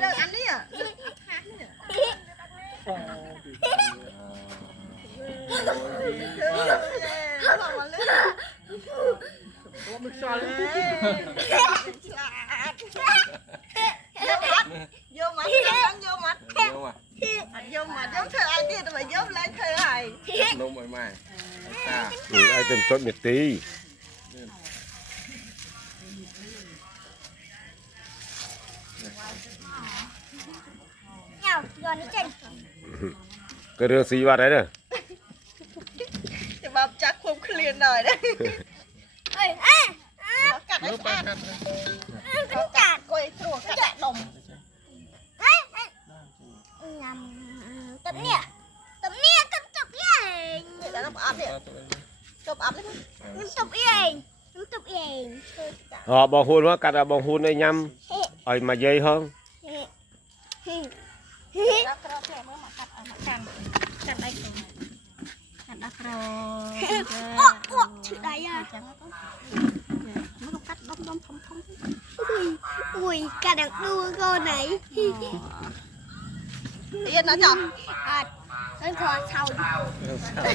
เลยอันนี้อ่ะมึงชอบเลยโยมมัดโยมมัดโยมมัดโยมเธอไอ้เนี่ยทำไมโยมแรงเธอไอ้ นมใหม่ไอ้เต็มต้นเม็ดตีก็เรื่องสีว่าไรเด้อ จะมาจักควบเคลียร์หน่อยนะกัดไอ้กัดกัดกล้วยตัวกัดดมtập nè tập yên นี่แล้วน้ำอัพเนี่ยจบอัพเลย tập yên tập yên บองฮูนว่ากัดบองฮูนไอ้ยำไอ้มาเย่ห้อง แล้วก็เราแค่เมื่อมากัดเอามากันกัดไอ้ตัวกัดอัพรอ chữ đấy à จังมันต้องกัดดมทำ ui cả đặc đua con này เย็นนะจ๊ะ à anh thò sau